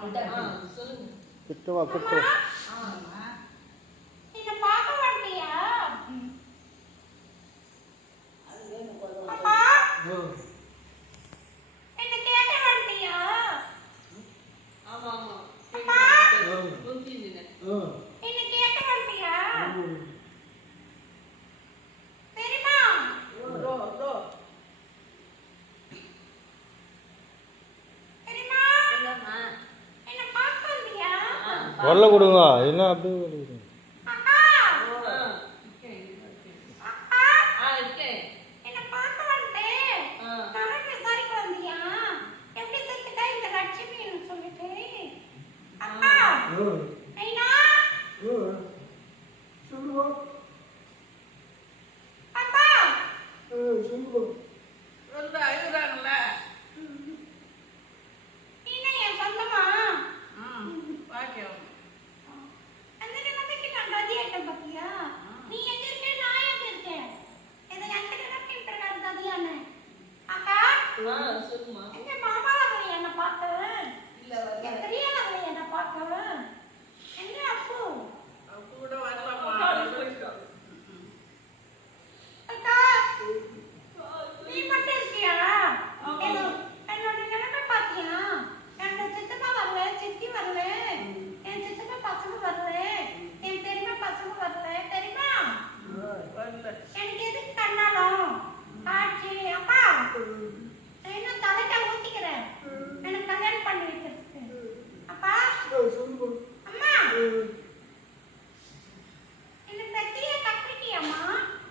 கிட்ட வா கிட்ட. என்ன பார்க்க மாட்டியா அப்பா? என்ன கேட்க மாட்டியா ஆமா ஆமா. அப்பா? வரல கொடுங்க. என்ன அப்படியே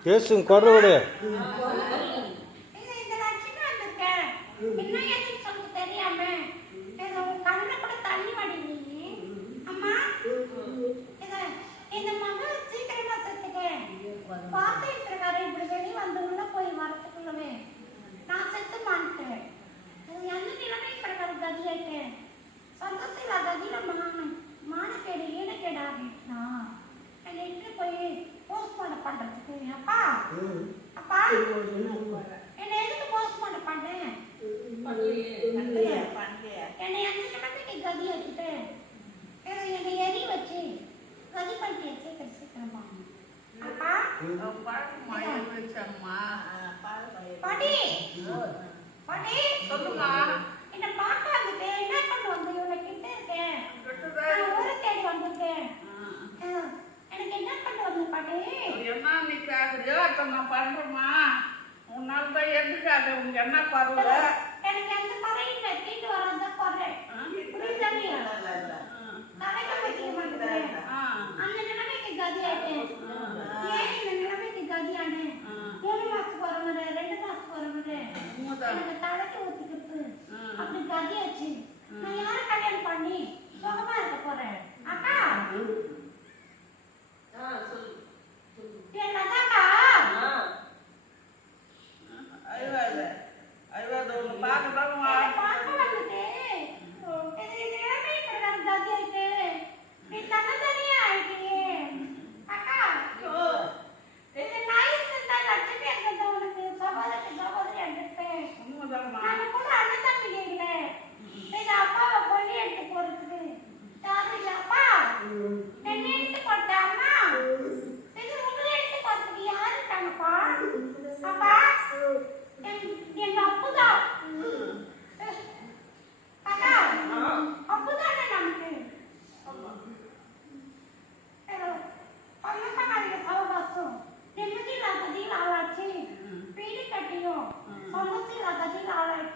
பேசுங்க குரல் விடு பாட்டி என்ன பார்க்காதுட்டு என்ன பண்ண வந்து இவ்வளவு கிட்ட இருக்கேன்? எனக்கு என்ன பண்ண வந்து பாட்டி? என்ன நிக்காதையோ அதை நான் பண்றேம்மா உன்னால உங்க என்ன பரவல எனக்கு அந்த பறவை இல்லை வீட்டு வரதான் குறை புரியுதா மதியானே ஏழு மாசத்துக்கு ஒரு முறை ரெண்டு மாசத்துக்கு ஒரு முறை எனக்கு தலைக்கு ஊத்திக்கிறது அப்படி கதியாச்சு நான் யாரை கல்யாணம் பண்ணி சுகமா இருக்க போறேன்? அக்கா.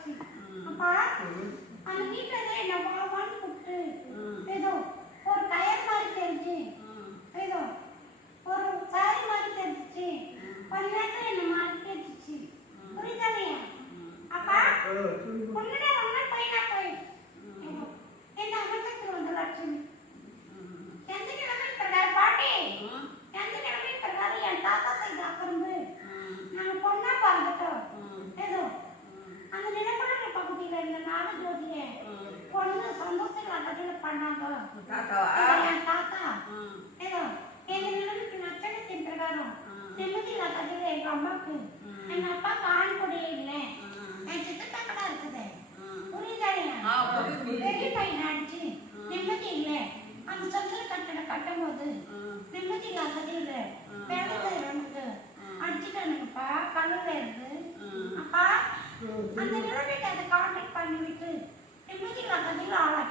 Apa? Anak kita enggak இருக்கும். எங்க அப்பா ஆண் கொடையே இல்லை. என் சித்தத்தாக்கு தான் இருக்குது புரியுதா பெரிய பையன் ஆச்சு நிம்மதி இல்லை. அந்த சொத்துல கட்டடம் கட்டும் போது நிம்மதி இல்லாதது இல்லை. வேலை செய்யறவனுக்கு அடிச்சுட்டானுங்கப்பா கண்ணுல இருந்து. அப்பா அந்த நிலவரத்தை அதை கான்டாக்ட் பண்ணிவிட்டு நிம்மதி இல்லாததுல ஆளா.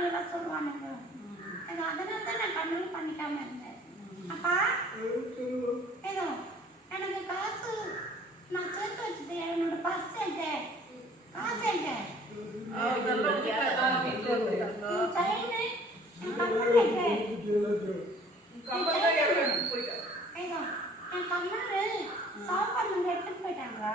கண்ணூர்லாம் சொல்லுவானுங்க. அது அதனால தான் நான் கண்ணூர் பண்ணிக்காம இருந்தேன். அப்பா? ஏதோ எனக்கு காசு நான் சேர்த்து வச்சது என்னோட பர்ஸ் எங்க காசு எங்க என் கம்மல் சாப்பாடு எடுத்துட்டு போயிட்டாங்களா?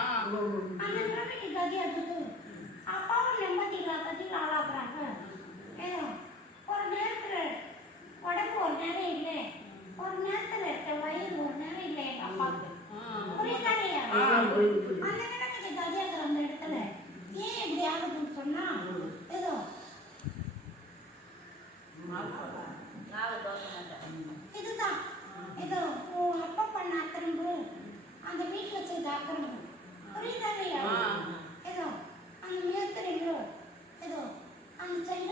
இதுதான். இது உன் அப்பா பண்ண அக்கறம்பும் அந்த வீட்டுல வச்சது அக்கறம்பும் புரியுதா இல்லையா? ஏதோ அந்த மேத்திரையும் ஏதோ அந்த செல்ல